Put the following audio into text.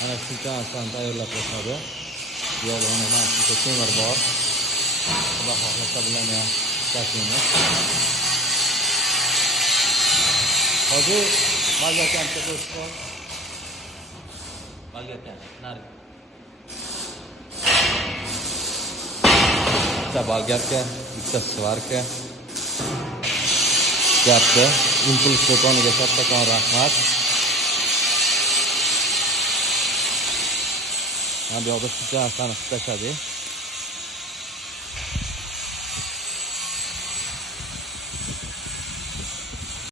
Mana shuncha narsani tayyorlab qo'yishadi. Yo'lini mana shuncha temir bor. Xudo xohlasa bilan ham ishlatamiz. Hozir balgakamcha qo'shib balgakam nari. Bitta balgatka, bitta svarka. Gapda impuls do'koniga kattakon rahmat. Mana bu yoqda shuncha narsani ishlashadi.